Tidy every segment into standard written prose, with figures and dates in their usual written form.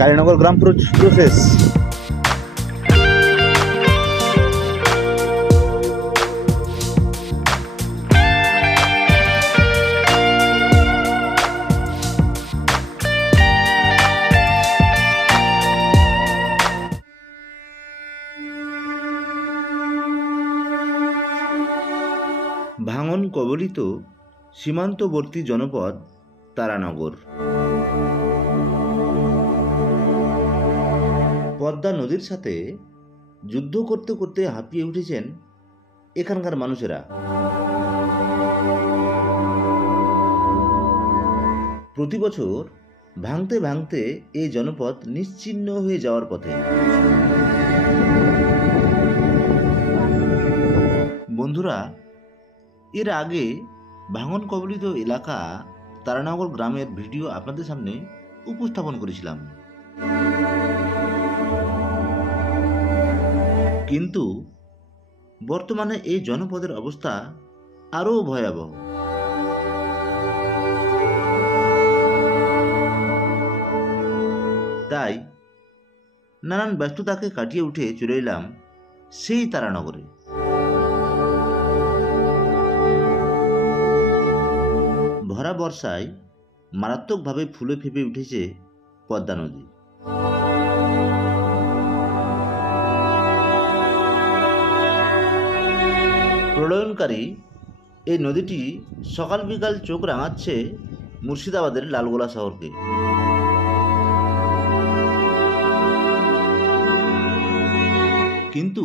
কালীনগর গ্রাম পুরো শেষ। ভাঙন কবলিত সীমান্তবর্তী জনপদ তারানগর। পদ্মা নদীর সাথে যুদ্ধ করতে করতে হাঁপিয়ে উঠেছেন এখানকার মানুষেরা। প্রতি বছর ভাঙতে ভাঙতে এই জনপদ নিশ্চিহ্ন হয়ে যাওয়ার পথে। বন্ধুরা, এর আগে ভাঙন কবলিত এলাকা তারানগর গ্রামের ভিডিও আপনাদের সামনে উপস্থাপন করেছিলাম, কিন্তু বর্তমানে এই জনপদের অবস্থা আরও ভয়াবহ। তাই নানান ব্যস্ততাকে কাটিয়ে উঠে চলে এলাম সেই তারানগরে। ভরা বর্ষায় মারাত্মকভাবে ফুলে ফেঁপে উঠেছে পদ্মা নদী। প্রলয়নকারী এই নদীটি সকাল বিকাল চোখ রাঙাচ্ছে মুর্শিদাবাদের লালগোলা শহরকে। কিন্তু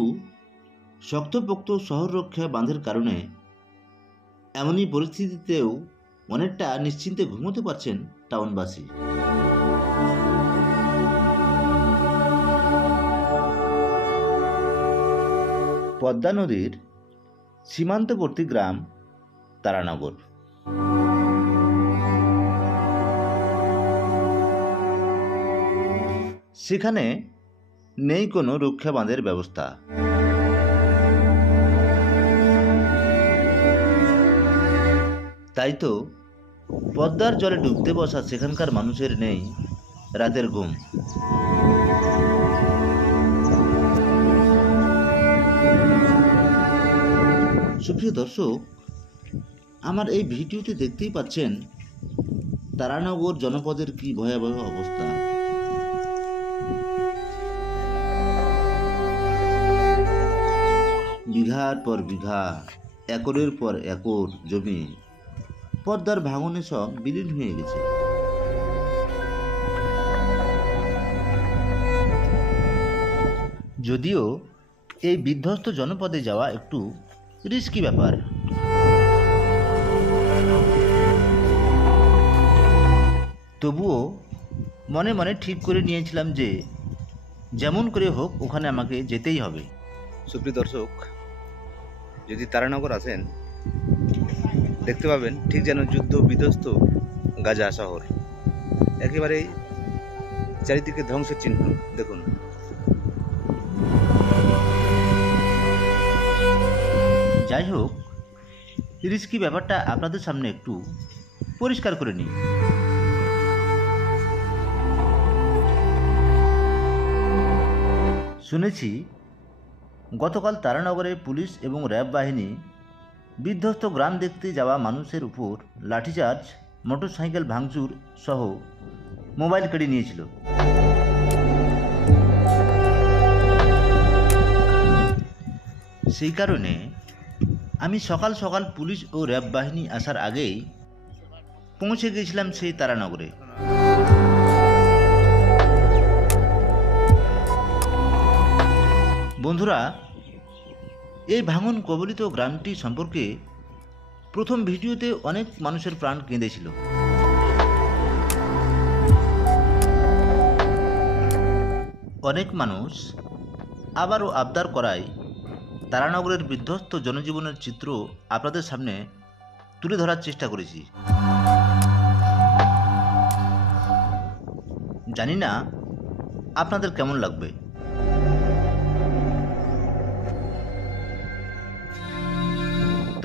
শক্তপোক্ত শহর রক্ষা বাঁধের কারণে এমনই পরিস্থিতিতেও অনেকটা নিশ্চিন্তে ঘুমোতে পারছেন টাউনবাসী। পদ্মা নদীর সীমান্তবর্তী গ্রাম তারানগর। সেখানে নেই কোনো রক্ষা বাঁধের ব্যবস্থা। তাই তো পদ্মার জলে ডুবতে বসা সেখানকার মানুষের নেই রাতের ঘুম। সুপ্রিয় দর্শক, আমার এই ভিডিওতে দেখতেই পাচ্ছেন তারানগর জনপদের কি ভয়াবহ অবস্থা। বিঘার পর বিঘা, একরের পর একর জমি পদ্মার ভাঙনে সব বিলীন হয়ে গেছে। যদিও এই বিধ্বস্ত জনপদে যাওয়া একটু রিস্কি ব্যাপার, তবুও মনে মনে ঠিক করে নিয়েছিলাম যে যেমন করে হোক ওখানে আমাকে যেতেই হবে। সুপ্রিয় দর্শক, যদি তারানগর আসেন দেখতে পাবেন ঠিক যেন যুদ্ধ বিধ্বস্ত গাজা শহর, একেবারে চারিদিকে ধ্বংসের চিহ্ন। দেখুন, যাই হোক, রিস্কি ব্যাপারটা আপনাদের সামনে একটু পরিষ্কার করে নিই। শুনেছি গতকাল তারানগরে পুলিশ এবং র্যাব বাহিনী বিধ্বস্ত গ্রাম দেখতে যাওয়া মানুষের উপর লাঠিচার্জ, মোটরসাইকেল ভাঙচুর সহ মোবাইল কেড়ে নিয়েছিল। সেই কারণে আমি সকাল সকাল পুলিশ ও র্যাব বাহিনী আসার আগেই পৌঁছে গিয়েছিলাম সেই তারানগরে। বন্ধুরা, এই ভাঙন কবলিত গ্রামটি সম্পর্কে প্রথম ভিডিওতে অনেক মানুষের প্রাণ কেঁদেছিল। অনেক মানুষ আবারও আবদার করায় তারানগরের বিধ্বস্ত জনজীবনের চিত্র আপনাদের সামনে তুলে ধরার চেষ্টা করেছি। জানি না আপনাদের কেমন লাগবে।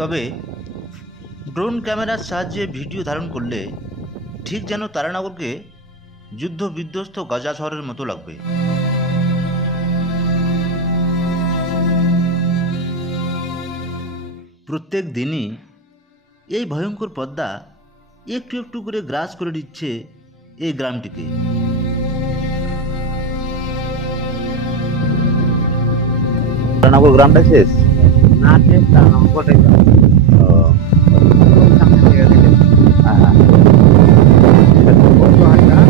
তবে ড্রোন ক্যামেরার সাহায্যে ভিডিও ধারণ করলে ঠিক যেন তারানগরকে যুদ্ধ বিধ্বস্ত গাজা শহরের মতো লাগবে। প্রত্যেক দিনই এই ভয়ঙ্কর পদ্মা একটু একটু করে গ্রাস করে দিচ্ছে এই গ্রামটিকে। তারানগর গ্রামটা শেষ? না শেষ না, গোটাই গ্রাম। ও, সামনে থেকে দেখে হ্যাঁ হ্যাঁ। কত হাজার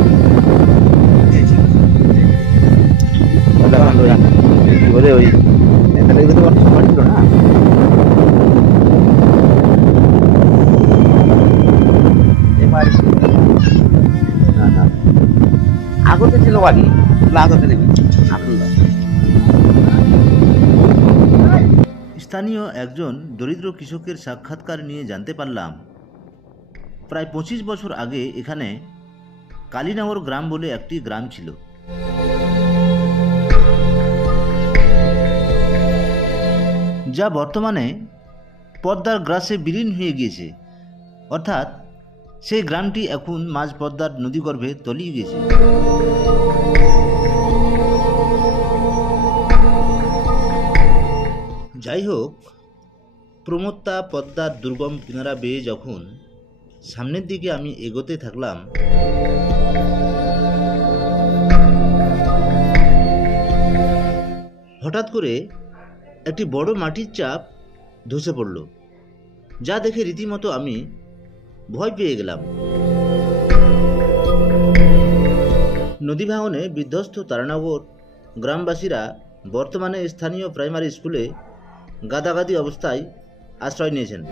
তাহলে এখন ওই কি বলে ওই এখানে তো অনেক সময় ছিল না? এবারে না না, আগতে ছিল বাড়ি, আগতে নেই এখন না। স্থানীয় একজন দরিদ্র কৃষকের সাক্ষাৎকার নিয়ে জানতে পারলাম, প্রায় 25 বছর আগে এখানে কালীনগর গ্রাম বলে একটি গ্রাম ছিল। যা বর্তমানে পদ্মার গ্রাসে বিলীন হয়ে গিয়েছে, অর্থাৎ সেই গ্রামটি এখন মাঝ পদ্মার নদীগর্ভে তলিয়ে গেছে। যাই হোক, প্রমত্তা পদ্মার দুর্গম কিনারা বেয়ে যখন সামনের দিকে আমি এগোতে থাকলাম, হঠাৎ করে একটি বড় মাটির চাপ ধসে পড়ল, যা দেখে রীতিমতো আমি ভয় পেয়ে গেলাম। নদী ভাঙনে বিধ্বস্ত তারানগর গ্রামবাসীরা বর্তমানে স্থানীয় প্রাইমারি স্কুলে গাদাগাদি অবস্থায় আশ্রয় নিয়েছেন।